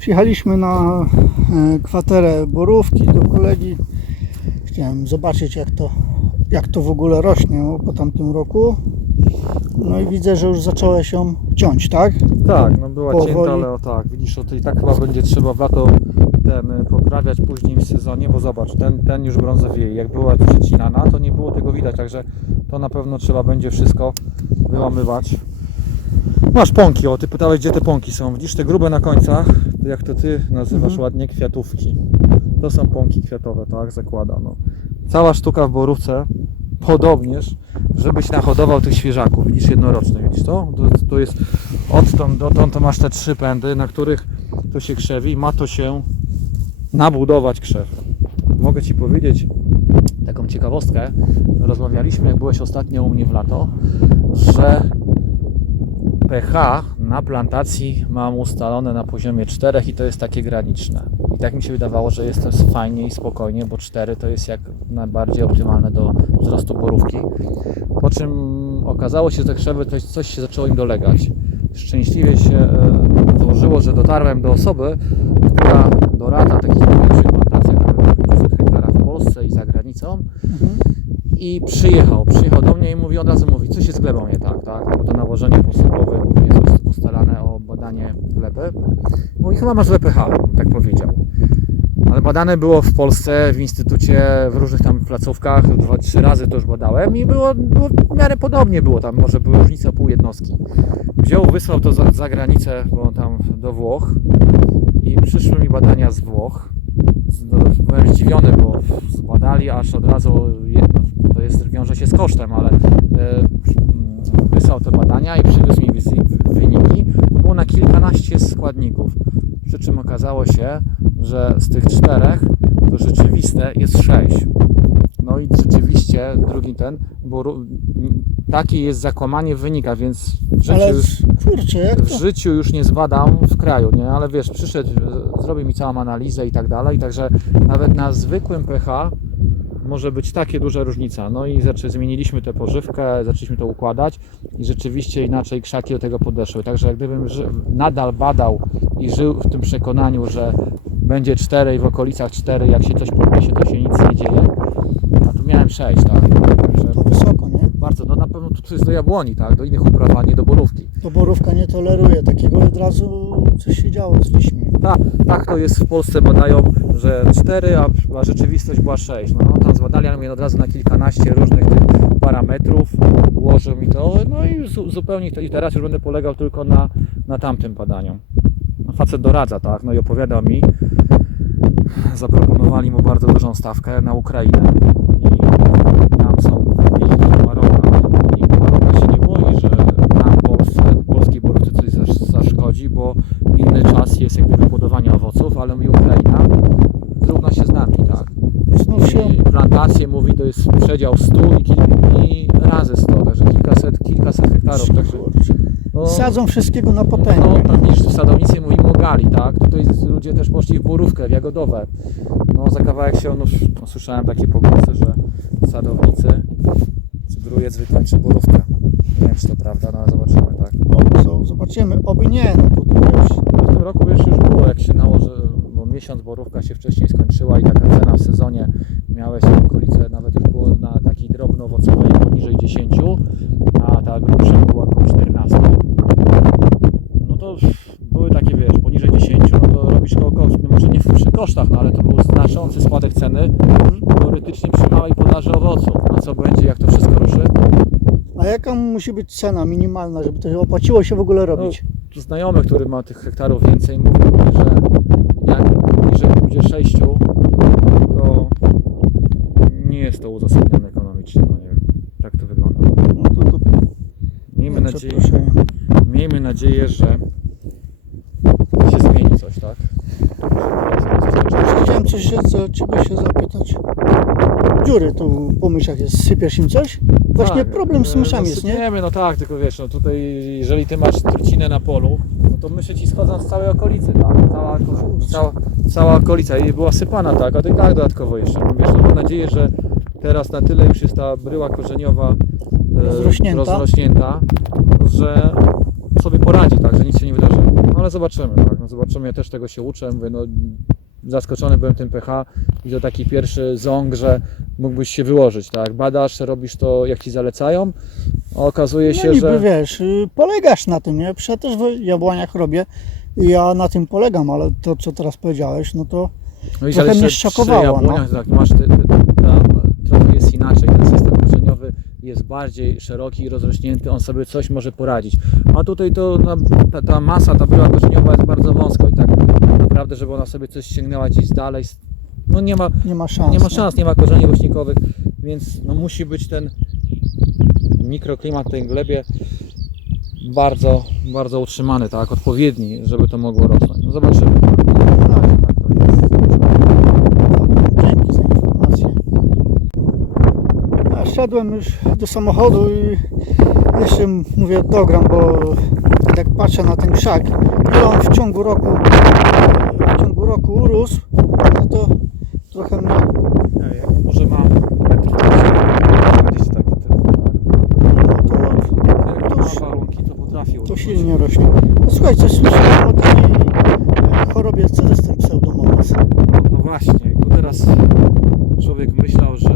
Przyjechaliśmy na e, kwaterę Borówki do kolegi. Chciałem zobaczyć jak to, jak to w ogóle rośnie po tamtym roku. No i widzę, że już zaczęła się ciąć, tak? Tak, no była Powoli. cięta, ale o tak, widzisz, o to i tak chyba będzie trzeba w lato ten y, poprawiać później w sezonie, bo zobacz, ten, ten już brązowieje. Jak była przecinana, to nie było tego widać, także to na pewno trzeba będzie wszystko wyłamywać. Masz pąki, o ty pytałeś gdzie te pąki są. Widzisz te grube na końcach, to jak to ty nazywasz Mhm. ładnie, kwiatówki. To są pąki kwiatowe, tak, zakłada. No. Cała sztuka w borówce, podobnież, żebyś nahodował tych świeżaków. Widzisz jednoroczne, widzisz to? To, to jest odtąd dotąd to masz te trzy pędy, na których to się krzewi, ma to się nabudować krzew. Mogę Ci powiedzieć taką ciekawostkę. Rozmawialiśmy, jak byłeś ostatnio u mnie w lato, że pH na plantacji mam ustalone na poziomie 4 i to jest takie graniczne. I tak mi się wydawało, że jest to fajnie i spokojnie, bo 4 to jest jak najbardziej optymalne do wzrostu borówki. Po czym okazało się, że te krzewy to coś się zaczęło im dolegać. Szczęśliwie się e, złożyło, że dotarłem do osoby, która dorada takich największych plantacjach, nawet na 500 hektarach w Polsce i za granicą. Mhm. I przyjechał, przyjechał do mnie i mówi, od razu mówi, coś jest z glebą nie tak, tak? Bo to nawożenie posypowe głównie jest ustalane o badanie gleby. Mówi, chyba masz złe pH, tak powiedział. Ale badane było w Polsce, w instytucie, w różnych tam placówkach, dwa, trzy razy to już badałem i było, było w miarę podobnie było tam, może były różnice o pół jednostki. Wziął, wysłał to za, za granicę, bo tam do Włoch i przyszły mi badania z Włoch. Byłem zdziwiony, bo zbadali aż od razu jedno, to jest, wiąże się z kosztem, ale e, wysłał te badania i przywiózł mi wyniki. To było na kilkanaście składników. Przy czym okazało się, że z tych czterech to rzeczywiste jest sześć. No i rzeczywiście drugi ten, bo takie jest zakłamanie w wynikach, więc w życiu Ale już kurczę, w życiu już nie zbadam w kraju, nie? Ale wiesz, przyszedł, zrobił mi całą analizę i tak dalej, także nawet na zwykłym pH może być takie duża różnica. No i zaczę, zmieniliśmy tę pożywkę, zaczęliśmy to układać i rzeczywiście inaczej krzaki do tego podeszły. Także jak gdybym nadal badał i żył w tym przekonaniu, że będzie 4 i w okolicach 4, jak się coś podniesie, to się nic nie dzieje. A tu miałem 6, tak? Także To wysoko, nie? bardzo, no na pewno to jest do jabłoni, tak? Do innych upraw, a nie do borówki. To Borówka nie toleruje takiego od razu coś się działo z liśćmi. Tak, tak to jest w Polsce badają, że 4, a, a rzeczywistość była 6. No tam zbadali, ale mnie od razu na kilkanaście różnych tych parametrów ułożył mi to, no i zu, zupełnie i teraz już będę polegał tylko na, na tamtym badaniu. No, facet doradza, tak, no i opowiadał mi, zaproponowali mu bardzo dużą stawkę na Ukrainę. I tam są wilki Maroka. I Maroka się nie boi, że nam Polsce, polskiej borówce coś zasz- zaszkodzi, bo inny czas jest jakby ale mówi Ukraina zrówna się z nami, tak. Znów się plantacje mówi to jest przedział 100 i, kilka, i razy 100, także kilkaset, kilkaset hektarów. Także, no, sadzą wszystkiego na no, potęgę. tam niż w sadownictwie mówi mogali, tak? Tutaj ludzie też poszli w borówkę, w jagodowe. No za kawałek się, no, no słyszałem takie pogłosy, że sadownicy zbrujec wykończy borówkę. Nie wiem czy to prawda, no ale zobaczymy, tak. No, co, zobaczymy, oby nie, no bo to wiesz, W tym roku wiesz już było, jak się nałoży, bo miesiąc borówka się wcześniej skończyła i taka cena w sezonie miałeś w okolice, nawet już było na takiej drobno owocowej poniżej 10, a ta grubsza była około 14. No to były takie, wiesz, poniżej 10, no to robisz koło kosztów, może nie przy kosztach, no ale to był znaczący spadek ceny, teoretycznie przy małej podaży owoców. A co będzie, jak to wszystko ruszy? a jaka musi być cena minimalna, żeby to opłaciło się w ogóle robić? Tu znajomy, który ma tych hektarów więcej, mówił mi, że jak poniżej pójdzie 6, to nie jest to uzasadnione ekonomicznie. No nie wiem, tak to wygląda. No to, to Miejmy nadzieję, miejmy nadzieję, że się zmieni coś, tak? Coś się za Ciebie się zapytać. Dziury tu po myszach jest, sypiesz im coś? Właśnie Tak, problem z e, myszami no, jest, nie? sypiemy, no tak, tylko wiesz, no tutaj jeżeli ty masz trucinę na polu, no to myszy ci schodzą z całej okolicy, tak? Cała, cała, cała okolica i była sypana, tak, a to i tak dodatkowo jeszcze. No, wiesz, no, mam nadzieję, że teraz na tyle już jest ta bryła korzeniowa e, Rozrośnięta. rozrośnięta że sobie poradzi, tak, że nic się nie wydarzy. No ale zobaczymy, tak, no zobaczymy, ja też tego się uczę, mówię, no zaskoczony byłem tym pH i to taki pierwszy ząg, że mógłbyś się wyłożyć, tak, badasz, robisz to jak Ci zalecają, a okazuje No się, niby że... wiesz, y, polegasz na tym, nie? Przecież ja też w jabłoniach robię i ja na tym polegam, ale to co teraz powiedziałeś, no to No i Trochę mnie szokowało, Przy jabłoniach, no. tak, masz ty, ty, ta, trochę jest inaczej, ten system korzeniowy jest bardziej szeroki i rozrośnięty, on sobie coś może poradzić. A tutaj to na, ta, ta masa, ta bryła korzeniowa jest bardzo wąska i tak naprawdę, żeby ona sobie coś sięgnęła gdzieś dalej, no nie ma, nie ma szans. nie ma no. szans, nie ma korzeni rośnikowych, więc no musi być ten mikroklimat w tej glebie bardzo, bardzo utrzymany, tak, odpowiedni, żeby to mogło rosnąć. No zobaczymy. To jest. Dobra, Dzięki za informację. Ja szedłem już do samochodu i jeszcze mówię dogram, bo jak patrzę na ten krzak, ile on w ciągu roku roku urósł, no to trochę jak może mam metr 20 taki tylko, no to, tak. Jak To ma warunki, to to urósł. silnie rośnie. No, słuchaj, coś słyszałem o takiej e, chorobie, co to jest ten pseudomonas? No, no właśnie, tu teraz człowiek myślał, że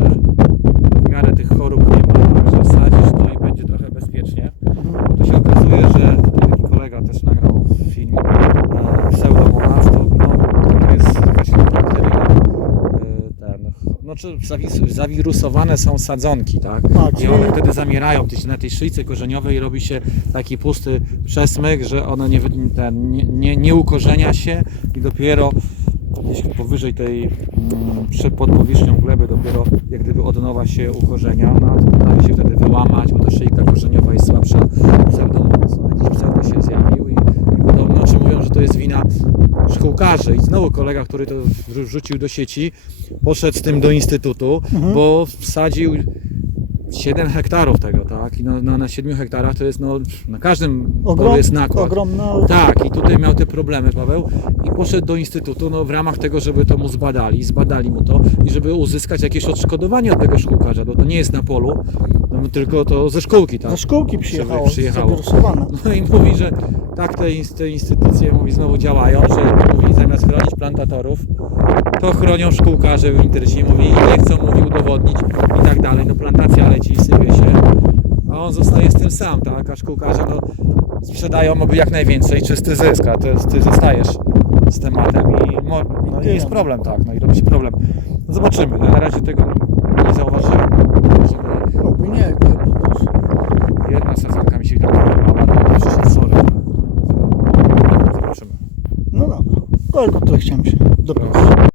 w miarę tych chorób nie ma, że wsadzisz to i będzie trochę bezpiecznie. Mhm. Bo tu się okazuje, że tutaj taki kolega też nagrał film e, Pseudomonas, to, no, to jest jakaś bakteria, e, ten, czy zawis- zawirusowane są sadzonki, tak? A, I one wtedy zamierają na tej szyjce korzeniowej i robi się taki pusty przesmyk, że one nie, ten, nie, nie, nie ukorzenia się i dopiero gdzieś powyżej tej, mm, pod powierzchnią gleby dopiero jak gdyby od nowa się ukorzenia. Ona potrafi się wtedy wyłamać, bo ta szyjka korzeniowa jest słabsza. Pseudomonas, no, jakiś pseudo się zjawił i, i podobno, czy mówią, że to jest wina szkółkarzy. I znowu kolega, który to wrzu- wrzucił do sieci, poszedł z tym do instytutu, Mhm. bo wsadził 7 hektarów tego, tak? I no, no, na 7 hektarach to jest, no, na każdym polu ogrom, jest nakład. ogromna Tak, i tutaj miał te problemy Paweł i poszedł do instytutu no, w ramach tego, żeby to mu zbadali, zbadali mu to i żeby uzyskać jakieś odszkodowanie od tego szkółkarza, bo to nie jest na polu, no, tylko to ze szkółki, tak? ze szkółki przyjechało, przyjechało. No i mówi, że tak te, ins- te instytucje mówi, znowu działają, że mówi, zamiast chronić plantatorów, to chronią szkółkarze w interesie, mówi, nie chcą, mówi, udowodnić i tak dalej, no plantacja leci i sypie się, a on zostaje z tym sam, tak, a szkółkarze, no, sprzedają oby jak najwięcej, czysty zysk, a jest, ty zostajesz z tematem i, mo, no, i jest problem, tak, no i robi się problem. No zobaczymy, no, na razie tego nie zauważyłem, Oby nie. Jedna sezonka mi się tam podobała, to przyszedł sorry. Zobaczymy. No dobra, tylko tyle chciałem się. Proszę.